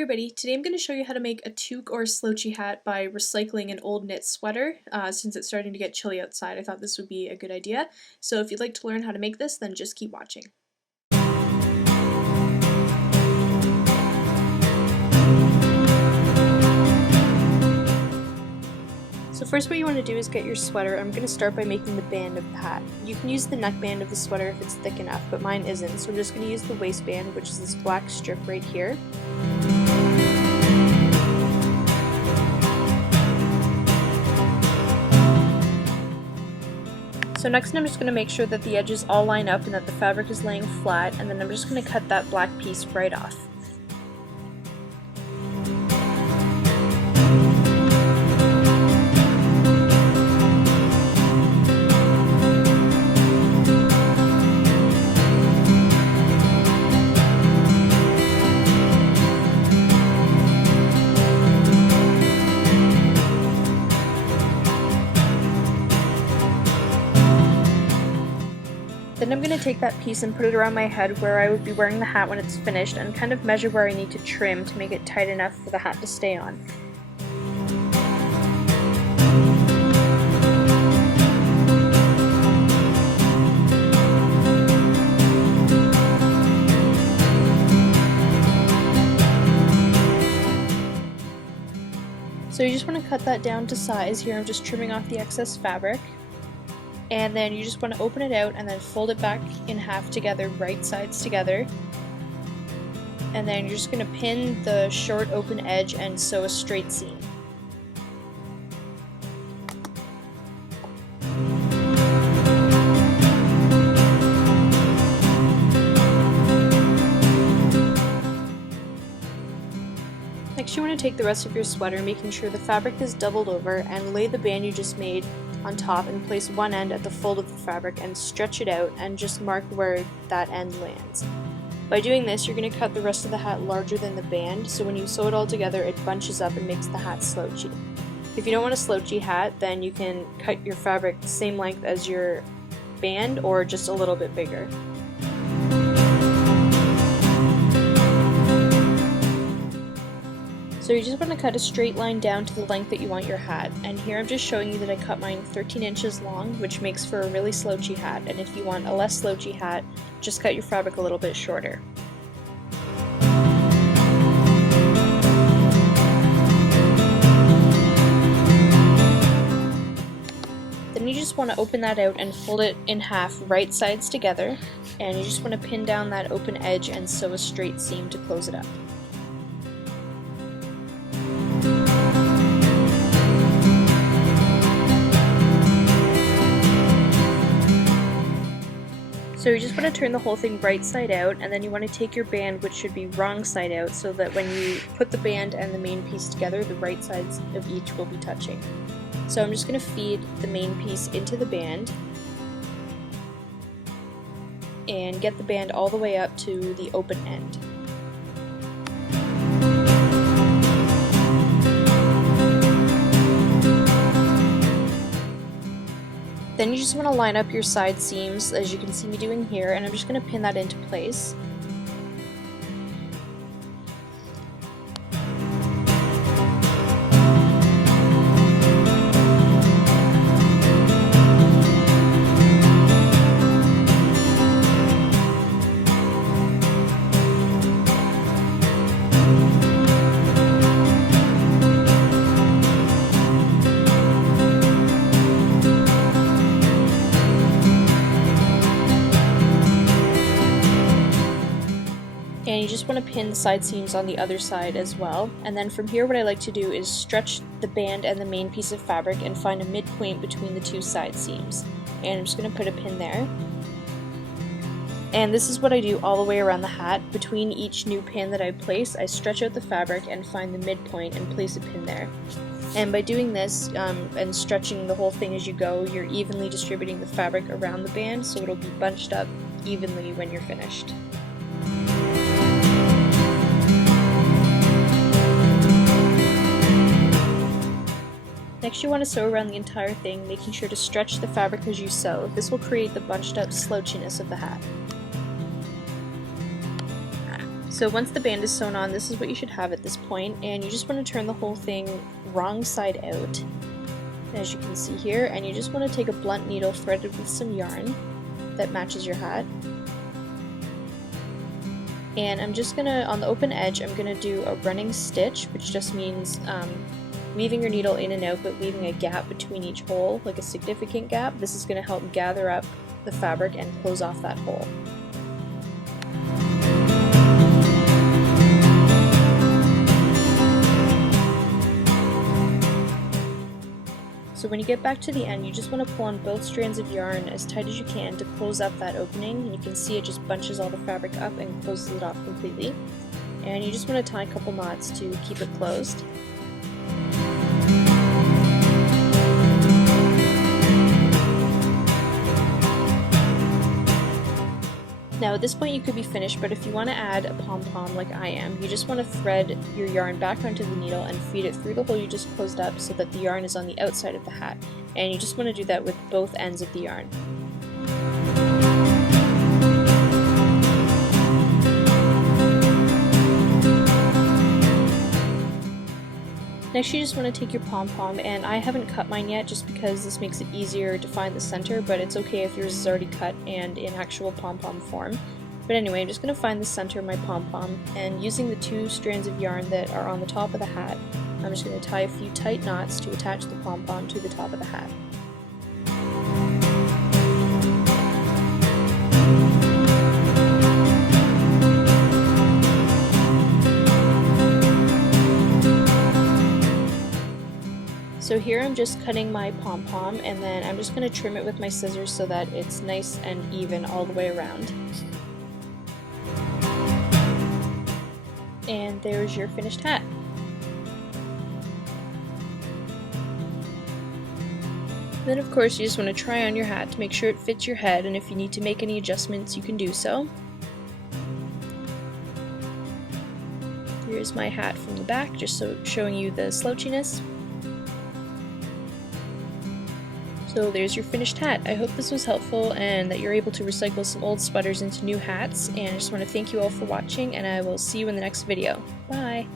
everybody, today I'm going to show you how to make a toque or slouchy hat by recycling an old knit sweater. Since it's starting to get chilly outside, I thought this would be a good idea. So if you'd like to learn how to make this, then just keep watching. So first what you want to do is get your sweater. I'm going to start by making the band of the hat. You can use the neckband of the sweater if it's thick enough, but mine isn't, so I'm just going to use the waistband, which is this black strip right here. So next I'm just going to make sure that the edges all line up and that the fabric is laying flat, and then I'm just going to cut that black piece right off. Then I'm going to take that piece and put it around my head where I would be wearing the hat when it's finished, and kind of measure where I need to trim to make it tight enough for the hat to stay on. So you just want to cut that down to size. Here I'm just trimming off the excess fabric. And then you just want to open it out and then fold it back in half together, right sides together. And then you're just going to pin the short open edge and sew a straight seam. Next you want to take the rest of your sweater, making sure the fabric is doubled over, and lay the band you just made on top and place one end at the fold of the fabric and stretch it out and just mark where that end lands. By doing this, you're going to cut the rest of the hat larger than the band, so when you sew it all together it bunches up and makes the hat slouchy. If you don't want a slouchy hat, then you can cut your fabric the same length as your band or just a little bit bigger. So you just want to cut a straight line down to the length that you want your hat, and here I'm just showing you that I cut mine 13 inches long, which makes for a really slouchy hat, and if you want a less slouchy hat, just cut your fabric a little bit shorter. Then you just want to open that out and fold it in half right sides together, and you just want to pin down that open edge and sew a straight seam to close it up. So you just want to turn the whole thing right side out, and then you want to take your band, which should be wrong side out, so that when you put the band and the main piece together, the right sides of each will be touching. So I'm just going to feed the main piece into the band and get the band all the way up to the open end. Then you just want to line up your side seams, as you can see me doing here, and I'm just going to pin that into place. And you just want to pin the side seams on the other side as well. And then from here what I like to do is stretch the band and the main piece of fabric and find a midpoint between the two side seams. And I'm just going to put a pin there. And this is what I do all the way around the hat. Between each new pin that I place, I stretch out the fabric and find the midpoint and place a pin there. And by doing this and stretching the whole thing as you go, you're evenly distributing the fabric around the band, so it'll be bunched up evenly when you're finished. Next you want to sew around the entire thing, making sure to stretch the fabric as you sew. This will create the bunched up slouchiness of the hat. So once the band is sewn on, this is what you should have at this point, and you just want to turn the whole thing wrong side out, as you can see here, and you just want to take a blunt needle threaded with some yarn that matches your hat. And I'm just gonna, on the open edge, I'm gonna do a running stitch, which just means weaving your needle in and out, but leaving a gap between each hole, like a significant gap. This is gonna help gather up the fabric and close off that hole. So when you get back to the end, you just want to pull on both strands of yarn as tight as you can to close up that opening, and you can see it just bunches all the fabric up and closes it off completely. And you just want to tie a couple knots to keep it closed. Now at this point you could be finished, but if you want to add a pom-pom like I am, you just want to thread your yarn back onto the needle and feed it through the hole you just closed up so that the yarn is on the outside of the hat. And you just want to do that with both ends of the yarn. Next you just want to take your pom-pom, and I haven't cut mine yet just because this makes it easier to find the center, but it's okay if yours is already cut and in actual pom-pom form. But anyway, I'm just going to find the center of my pom-pom, and using the 2 strands of yarn that are on the top of the hat, I'm just going to tie a few tight knots to attach the pom-pom to the top of the hat. So here I'm just cutting my pom-pom, and then I'm just going to trim it with my scissors so that it's nice and even all the way around. And there's your finished hat. Then of course you just want to try on your hat to make sure it fits your head, and if you need to make any adjustments you can do so. Here's my hat from the back, just showing you the slouchiness. So there's your finished hat. I hope this was helpful and that you're able to recycle some old sweaters into new hats, and I just want to thank you all for watching, and I will see you in the next video. Bye!